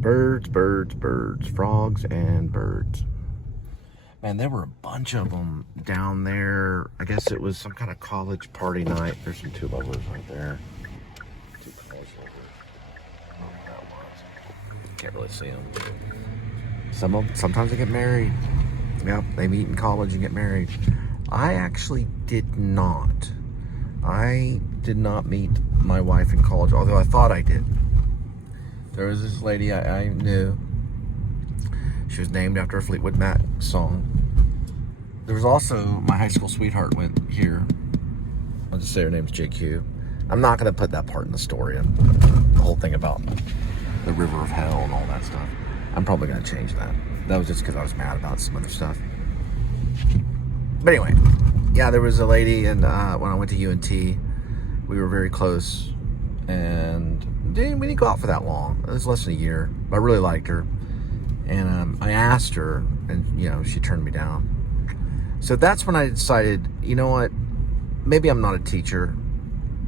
Birds, birds, birds, frogs and birds. Man, there were a bunch of them down there. I guess it was some kind of college party night. There's some two lovers right there. Two college lovers. Can't really see them. Sometimes they get married. Yep, they meet in college and get married. I actually did not. I did not meet my wife in college, although I thought I did. There was this lady I knew. She was named after a Fleetwood Mac song. There was also my high school sweetheart went here. I'll just say her name's JQ. I'm not going to put that part in the story. The whole thing about the river of hell and all that stuff. I'm probably going to change that. That was just because I was mad about some other stuff. But anyway, yeah, there was a lady, and when I went to UNT, we were very we didn't go out for that long. It was less than a year. But I really liked her. And I asked her, and, she turned me down. So that's when I decided, you know what? Maybe I'm not a teacher.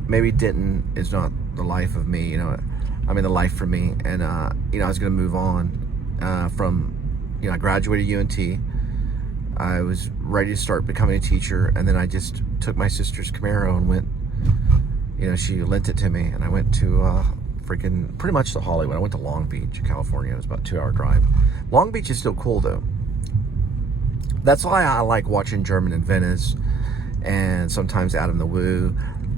Maybe Denton is not the life of me, the life for me. And, I was going to move on from, I graduated UNT. I was ready to start becoming a teacher. And then I just took my sister's Camaro and went, she lent it to me. And I went to pretty much to Hollywood. I went to Long Beach, California. It was about a 2-hour drive. Long Beach is still cool, though. That's why I like watching German in Venice and sometimes Adam the Woo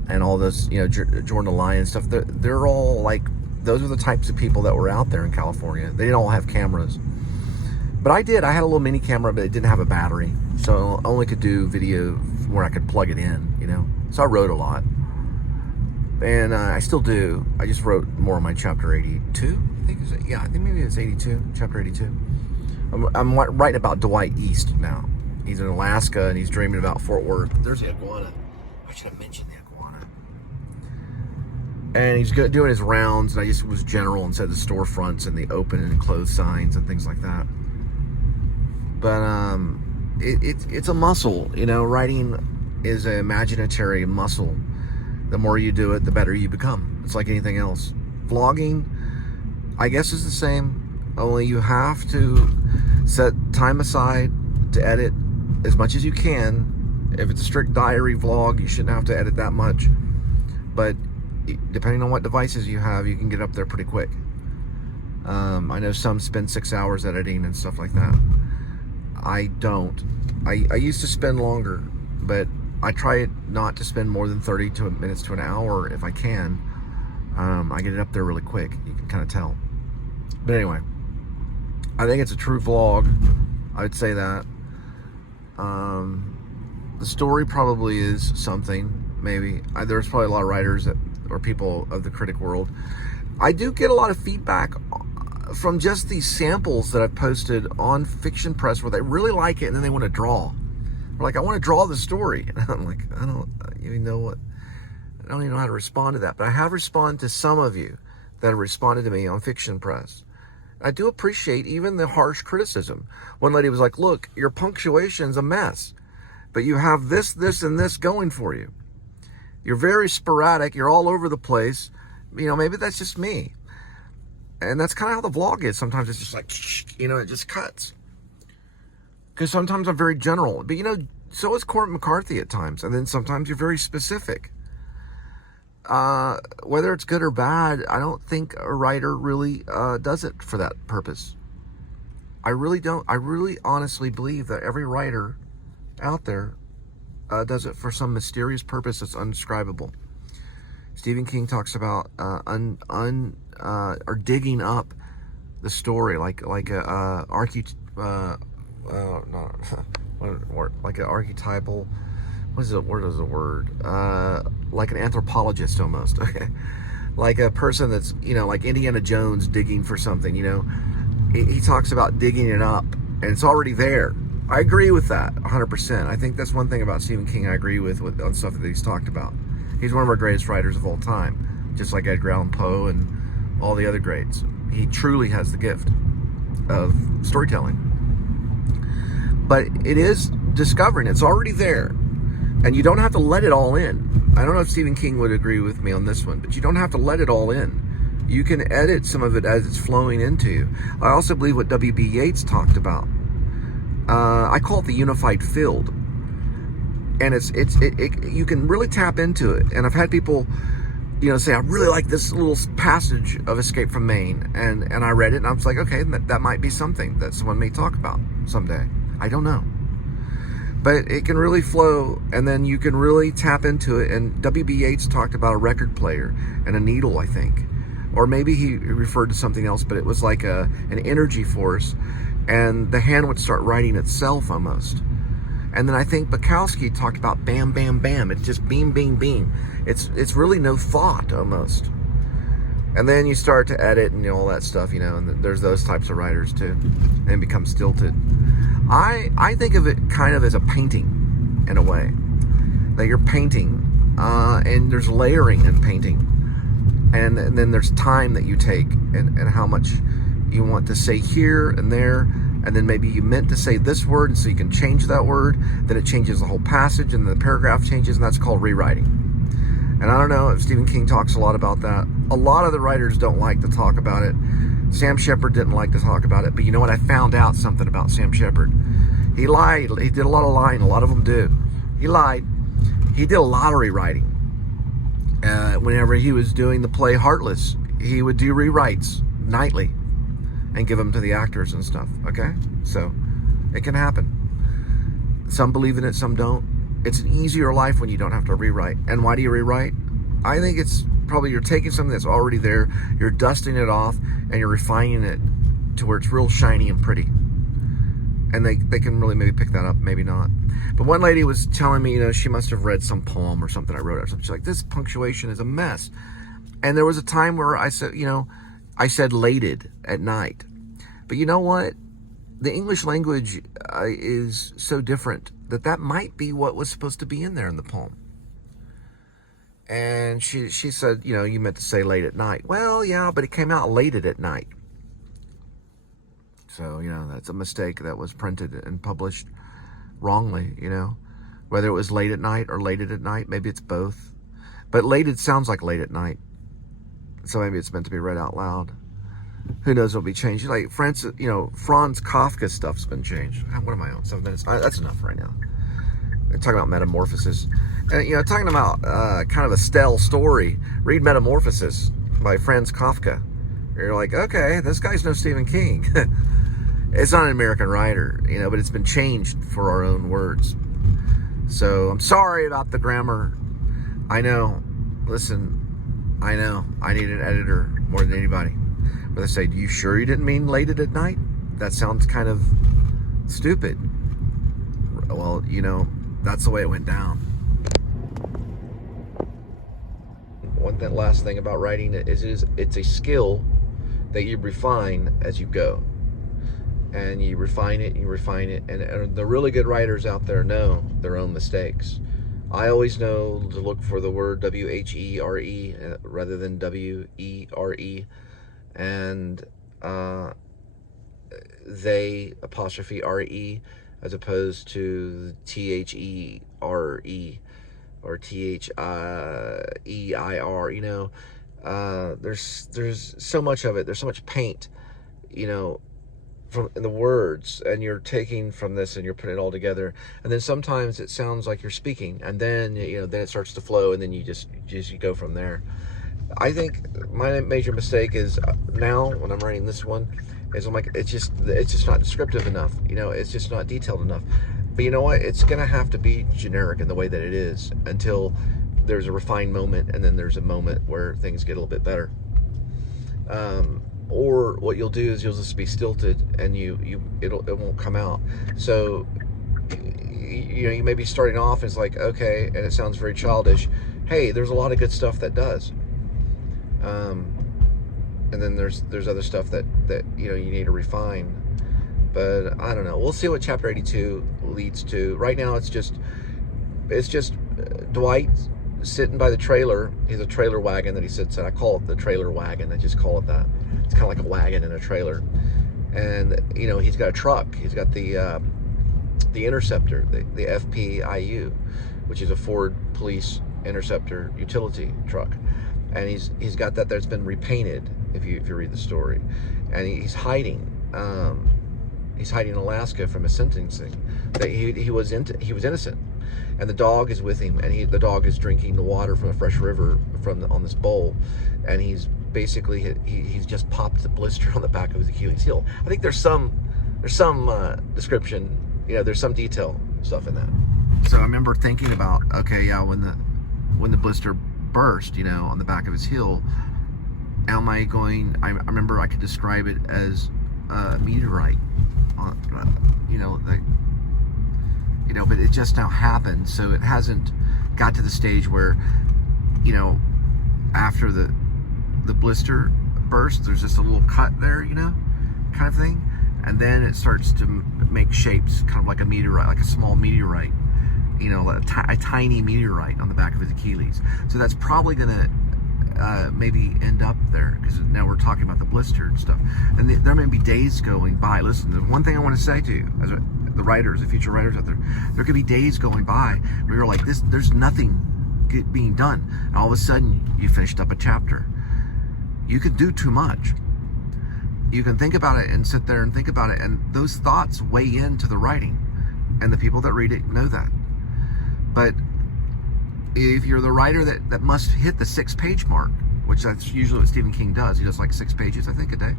and all those, Jordan the Lion and stuff. They're all like, those are the types of people that were out there in California. They didn't all have cameras. But I did. I had a little mini camera, but it didn't have a battery. So I only could do video where I could plug it in, So I wrote a lot. And I still do. I just wrote more on my chapter 82. I think maybe it's 82, chapter 82. I'm writing about Dwight East now. He's in Alaska and he's dreaming about Fort Worth. There's the iguana. I should have mentioned the iguana. And he's doing his rounds, and I just was general and said the storefronts and the open and closed signs and things like that. But it's a muscle, Writing is an imaginatory muscle. The more you do it, the better you become. It's like anything else. Vlogging, I guess, is the same. Only you have to set time aside to edit as much as you can. If it's a strict diary vlog, you shouldn't have to edit that much. But depending on what devices you have, you can get up there pretty quick. I know some spend 6 hours editing and stuff like that. I don't. I used to spend longer, but I try not to spend more than 30 minutes to an hour if I can. I get it up there really quick. You can kind of tell. But anyway, I think it's a true vlog. I would say that. The story probably is something, maybe. There's probably a lot of writers or people of the critic world. I do get a lot of feedback from just these samples that I've posted on Fiction Press where they really like it and then they want to draw. They're like, I want to draw the story. And I'm like, I don't even know how to respond to that. But I have responded to some of you that have responded to me on Fiction Press. I do appreciate even the harsh criticism. One lady was like, look, your punctuation's a mess, but you have this, and this going for you. You're very sporadic. You're all over the place. Maybe that's just me. And that's kind of how the vlog is. Sometimes it's just like, it just cuts. Because sometimes I'm very general. But, so is Cormac McCarthy at times. And then sometimes you're very specific. Whether it's good or bad, I don't think a writer really does it for that purpose. I really don't. I really honestly believe that every writer out there does it for some mysterious purpose that's undescribable. Stephen King talks about or digging up the story like a like an archetypal, what is the word? Like an anthropologist almost, okay? Like a person that's, like Indiana Jones digging for something, He talks about digging it up, and it's already there. I agree with that 100%. I think that's one thing about Stephen King I agree with on stuff that he's talked about. He's one of our greatest writers of all time, just like Edgar Allan Poe and all the other greats. He truly has the gift of storytelling. But it is discovering. It's already there. And you don't have to let it all in. I don't know if Stephen King would agree with me on this one, but you don't have to let it all in. You can edit some of it as it's flowing into you. I also believe what W.B. Yeats talked about. I call it the unified field, and you can really tap into it. And I've had people, say, I really like this little passage of Escape from Maine, and I read it, and I was like, okay, that might be something that someone may talk about someday. I don't know, but it can really flow, and then you can really tap into it. And W.B. Yeats talked about a record player and a needle, I think. Or maybe he referred to something else, but it was like an energy force, and the hand would start writing itself almost. And then I think Bukowski talked about bam, bam, bam. It's just beam, beam, beam. It's really no thought almost. And then you start to edit and all that stuff, and there's those types of writers too, and it becomes stilted. I think of it kind of as a painting in a way, that you're painting, and there's layering in painting. And then there's time that you take and how much you want to say here and there. And then maybe you meant to say this word, and so you can change that word. Then it changes the whole passage, and the paragraph changes, and that's called rewriting. And I don't know if Stephen King talks a lot about that. A lot of the writers don't like to talk about it. Sam Shepard didn't like to talk about it. But you know what? I found out something about Sam Shepard. He lied. He did a lot of lying. A lot of them do. He lied. He did a lot of rewriting. Whenever he was doing the play Heartless, he would do rewrites nightly and give them to the actors and stuff. Okay, so it can happen. Some believe in it, some don't. It's an easier life when you don't have to rewrite. And why do you rewrite? I think it's probably you're taking something that's already there, you're dusting it off, and you're refining it to where it's real shiny and pretty. And they can really maybe pick that up, maybe not. But one lady was telling me, she must have read some poem or something I wrote or something. She's like, this punctuation is a mess. And there was a time where I said, I said lated at night. But you know what? The English language is so different that might be what was supposed to be in there in the poem. And she said, you meant to say late at night. Well, yeah, but it came out lated at night. So, that's a mistake that was printed and published wrongly, whether it was late at night or lated at night. Maybe it's both. But lated sounds like late at night. So maybe it's meant to be read out loud. Who knows what'll be changed. Like Franz Kafka stuff's been changed. What am I on? 7 minutes? That's enough right now. We're talking about Metamorphosis. And, talking about kind of a stale story. Read Metamorphosis by Franz Kafka. You're like, okay, this guy's no Stephen King. It's not an American writer, but it's been changed for our own words. So I'm sorry about the grammar. I know. Listen, I know. I need an editor more than anybody. But they say, you sure you didn't mean lated at night? That sounds kind of stupid. Well, that's the way it went down. Last thing about writing is it's a skill that you refine as you go. And you refine it, and the really good writers out there know their own mistakes. I always know to look for the word W-H-E-R-E rather than W-E-R-E, and they apostrophe R-E as opposed to T-H-E-R-E or T-H-E-I-R, there's so much of it. There's so much paint, from in the words, and you're taking from this and you're putting it all together, and then sometimes it sounds like you're speaking, and then then it starts to flow, and then you go from there. I think my major mistake is now when I'm writing this one is I'm like, it's just not descriptive enough, it's just not detailed enough. But you know what, it's gonna have to be generic in the way that it is until there's a refined moment, and then there's a moment where things get a little bit better. Or what you'll do is you'll just be stilted, and it won't come out. So you may be starting off as like, okay, and it sounds very childish. Hey, there's a lot of good stuff that does. And then there's other stuff that you need to refine. But I don't know. We'll see what chapter 82 leads to. Right now, it's just Dwight sitting by the trailer. He's a trailer wagon that he sits in. I call it the trailer wagon. I just call it that. It's kind of like a wagon in a trailer. And he's got a truck. He's got the Interceptor, the FPIU, which is a Ford Police Interceptor utility truck. and he's got that that's been repainted. If you read the story, and he's hiding. He's hiding in Alaska from a sentencing. That he was innocent, and the dog is with him, and the dog is drinking the water from a fresh river on this bowl, and he's basically he's just popped the blister on the back of his Achilles heel. I think there's some description, there's some detail stuff in that. So I remember thinking about, okay, yeah, when the blister burst, on the back of his heel, I remember I could describe it as a meteorite, but it just now happened, so it hasn't got to the stage where, after the blister burst, there's just a little cut there, kind of thing, and then it starts to make shapes, kind of like a meteorite, like a small meteorite, a tiny meteorite on the back of his Achilles. So that's probably gonna maybe end up there, because now we're talking about the blister and stuff, and there may be days going by. Listen, there's one thing I want to say to you, as the writers, the future writers out there, there could be days going by where you're like, there's nothing being done, and all of a sudden you finished up a chapter. You could do too much. You can think about it and sit there and think about it, and those thoughts weigh into the writing, and the people that read it know that. But if you're the writer that must hit the 6-page mark, which that's usually what Stephen King does, he does like 6 pages, I think, a day,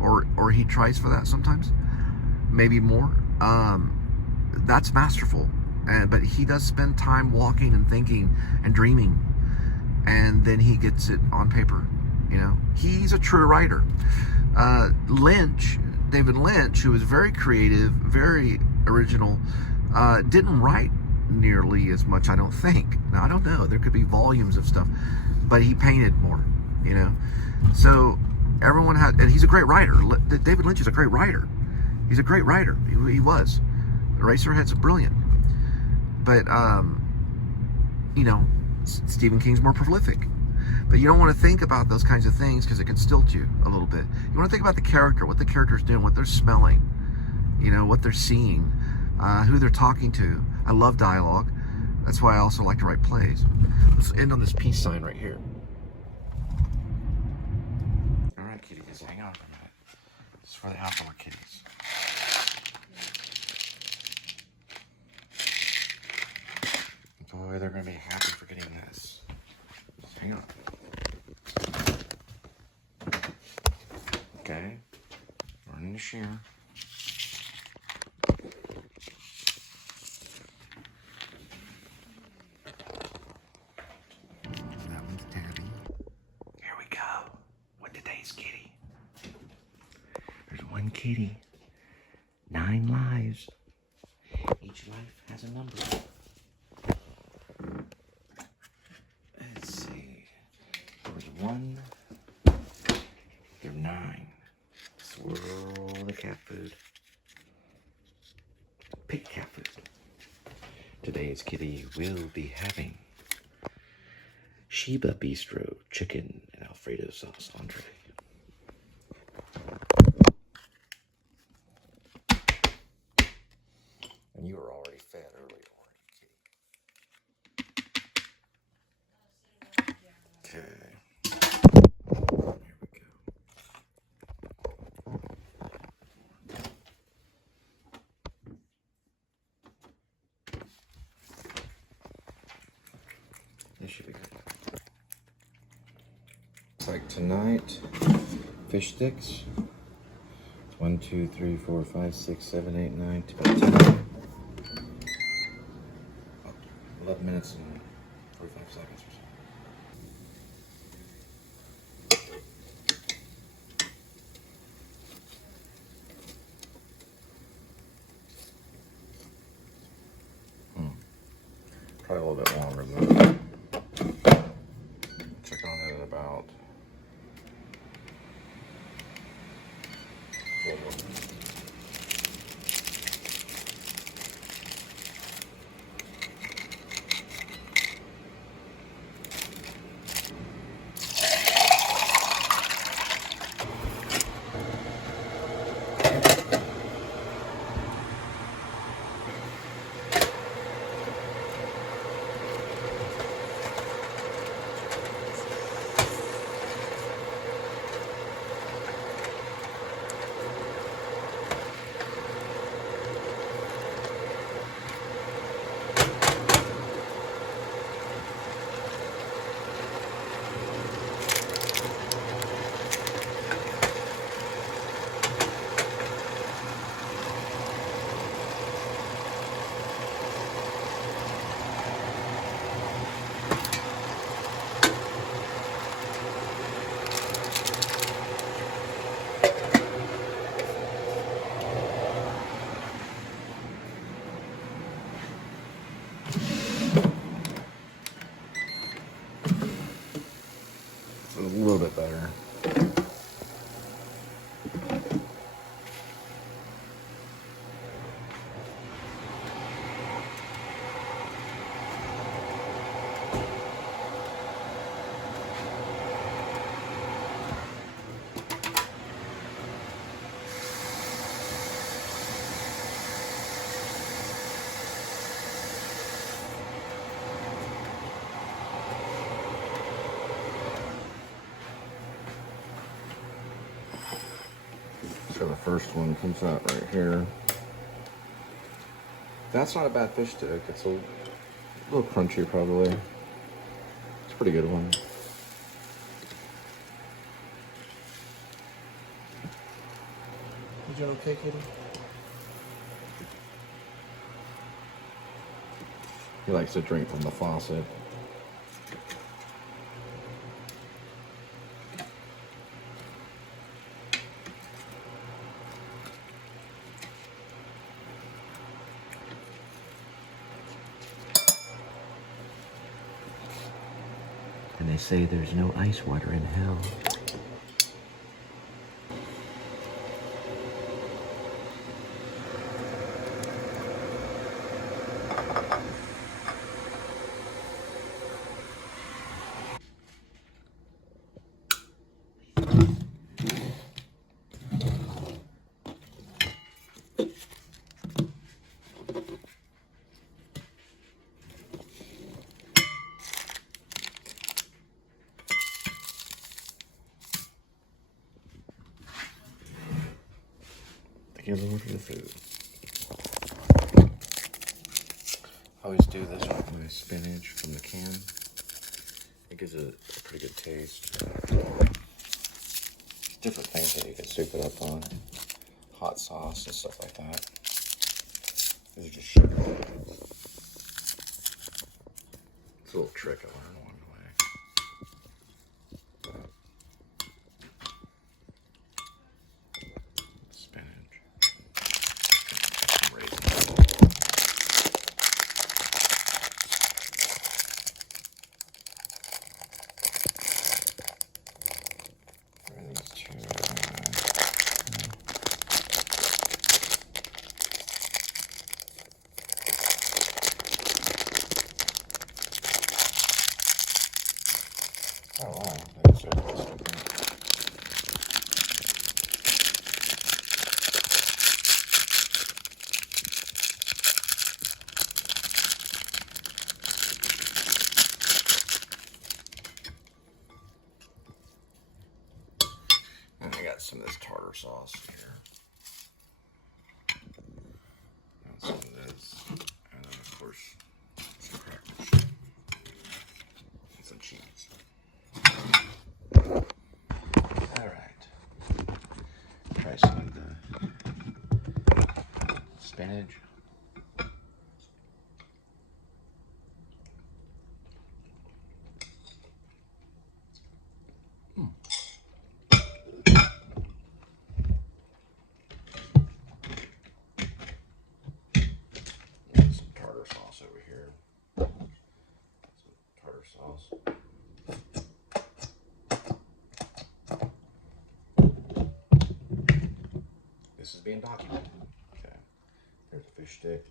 or he tries for that sometimes, maybe more. That's masterful, but he does spend time walking and thinking and dreaming, and then he gets it on paper. He's a true writer. David Lynch, who was very creative, very original, didn't write nearly as much, I don't think. Now, I don't know, there could be volumes of stuff, but he painted more, so everyone had, and he's a great writer. David Lynch is a great writer. He's a great writer. He was. Eraserhead's brilliant, but Stephen King's more prolific. But you don't want to think about those kinds of things, because it can stilt you a little bit. You want to think about the character, what the character's doing, what they're smelling, what they're seeing, who they're talking to. I love dialogue. That's why I also like to write plays. Let's end on this peace sign right here. All right, kitties, hang on for a minute. This is for the outdoor kitties. Boy, they're going to be happy for getting this. Just hang on. Okay. Running the shear. That one's Tabby. Here we go with today's kitty. There's one kitty. 9 lives. Each life has a number. Let's see. There was 1. There are 9. Swirl the cat food. Pick cat food. Today's kitty will be having Sheba Bistro chicken and Alfredo sauce entree. And you were already fed earlier, weren't you, kitty? Okay. Here we go. This should be good. It's like tonight, Fishsticks. It's 1, 2, 3, 4, 5, 6, 7, 8, 9, 10. 11 minutes and 45 seconds or so. Probably a little bit longer than that. Check on it at about 12 more minutes. So the first one comes out right here. That's not a bad fish stick. It's a little crunchy probably. It's a pretty good one. Is you okay, kitty? He likes to drink from the faucet. And they say there's no ice water in hell. Here's one for the food. I always do this with my spinach from the can. It gives it a pretty good taste. Different things that you can soup it up on. Hot sauce and stuff like that. These are just sugar. It's a little trick I learned along the way. Spinach. Oh wow, that's so cool. And I got some of this tartar sauce here. And some of this. And then of course some crackers. And some cheese. Alright. Try some of the spinach. Some tartar sauce over here. Some tartar sauce. This is being documented. Okay. There's a fish stick.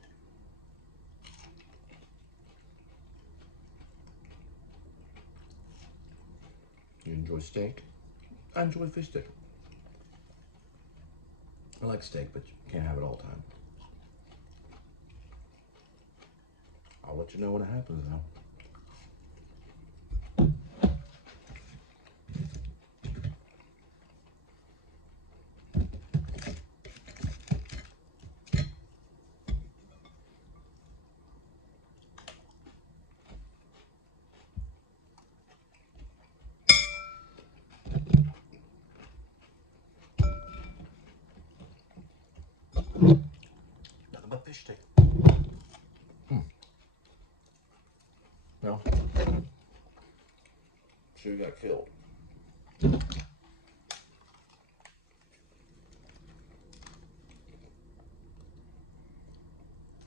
You enjoy steak? I enjoy fish stick. I like steak, but you can't have it all the time. I'll let you know when it happens now. Nothing but fish stick. Well, sure you got killed.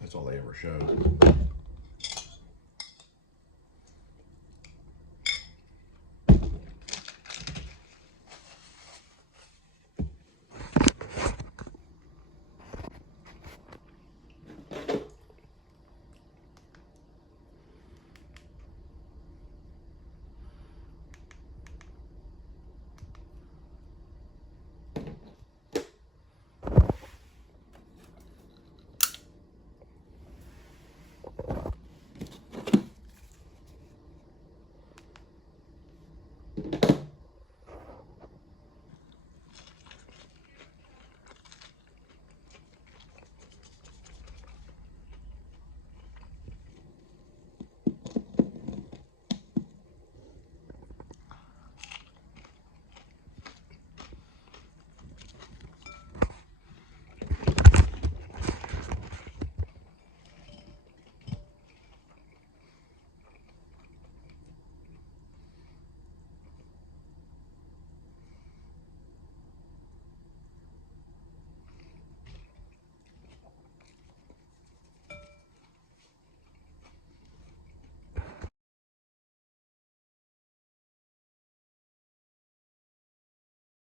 That's all they ever showed.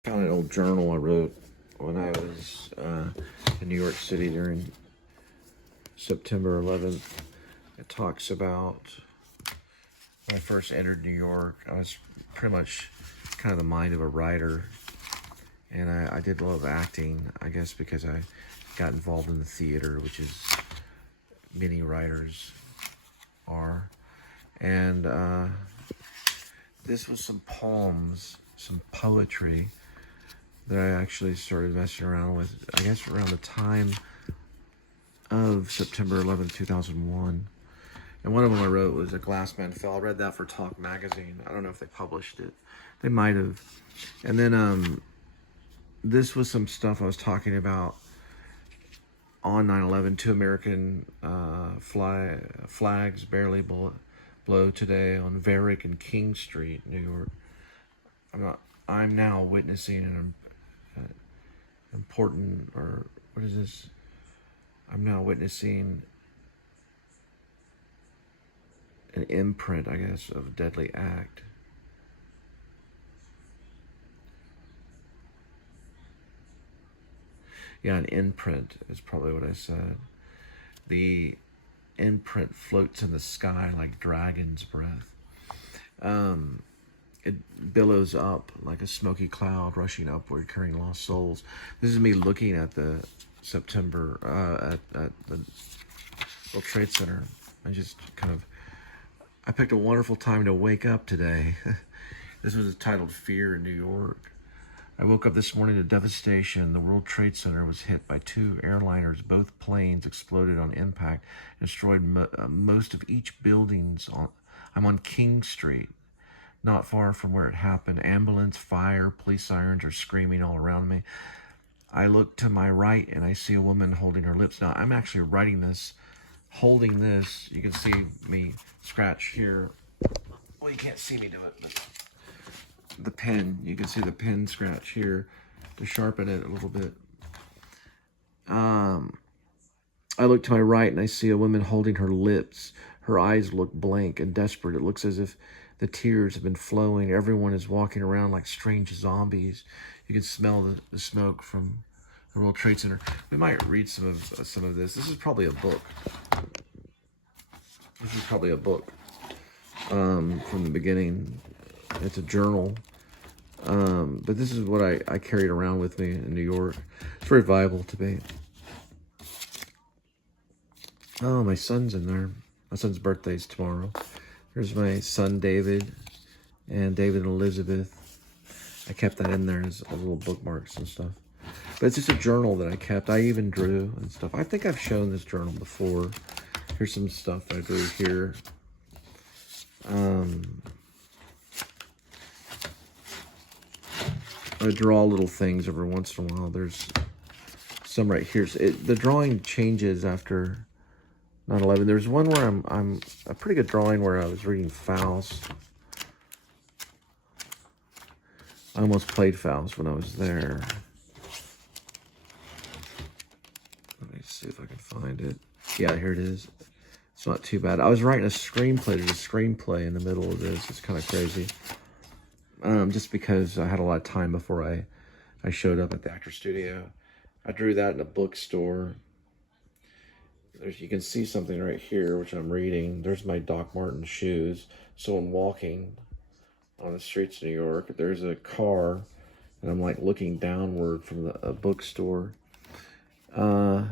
Found an old journal I wrote when I was in New York City during September 11th. It talks about when I first entered New York. I was pretty much kind of the mind of a writer, and I did love acting, I guess because I got involved in the theater, which is many writers are. And this was some poems, some poetry that I actually started messing around with, I guess around the time of September 11th, 2001. And one of them I wrote was A Glass Man Fell. I read that for Talk Magazine. I don't know if they published it. They might have. And then this was some stuff I was talking about on 9/11. 2 American flags barely blow today on Varick and King Street, New York. I'm now witnessing an important, or what is this? I'm now witnessing an imprint, I guess, of a deadly act. Yeah, an imprint is probably what I said. The imprint floats in the sky like dragon's breath. It billows up like a smoky cloud rushing upward, carrying lost souls. This is me looking at the September, at the World Trade Center. I picked a wonderful time to wake up today. This was titled Fear in New York. I woke up this morning to devastation. The World Trade Center was hit by 2 airliners. Both planes exploded on impact and destroyed most of each buildings. I'm on King Street, not far from where it happened. Ambulance, fire, police sirens are screaming all around me. I look to my right and I see a woman holding her lips. Now, I'm actually writing this, holding this. You can see me scratch here. Well, you can't see me do it, but the pen, you can see the pen scratch here to sharpen it a little bit. I look to my right and I see a woman holding her lips. Her eyes look blank and desperate. It looks as if the tears have been flowing. Everyone is walking around like strange zombies. You can smell the smoke from the World Trade Center. We might read some of this. This is probably a book. From the beginning. It's a journal. But this is what I carried around with me in New York. It's very viable to me. Oh, my son's in there. My son's birthday's tomorrow. Here's my son, David, and David and Elizabeth. I kept that in there as little bookmarks and stuff. But it's just a journal that I kept. I even drew and stuff. I think I've shown this journal before. Here's some stuff I drew here. I draw little things every once in a while. There's some right here. So the drawing changes after 9/11. There's one where I'm a pretty good drawing where I was reading Faust. I almost played Faust when I was there. Let me see if I can find it. Yeah, here it is. It's not too bad. I was writing a screenplay. There's a screenplay in the middle of this. It's kind of crazy. Just because I had a lot of time before I showed up at the actor studio. I drew that in a bookstore. You can see something right here, which I'm reading. There's my Doc Martens shoes. So I'm walking on the streets of New York. There's a car, and I'm like looking downward from a bookstore. A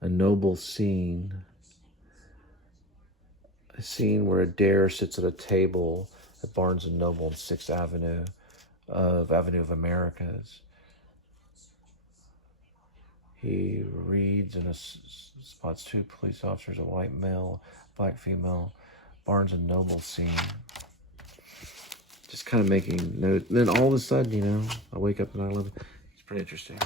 noble scene. A scene where a dare sits at a table at Barnes & Noble on 6th Avenue of Americas. He reads and spots 2 police officers, a white male, black female. Barnes & Noble scene. Just kind of making note. Then all of a sudden, I wake up at 9/11. It's pretty interesting.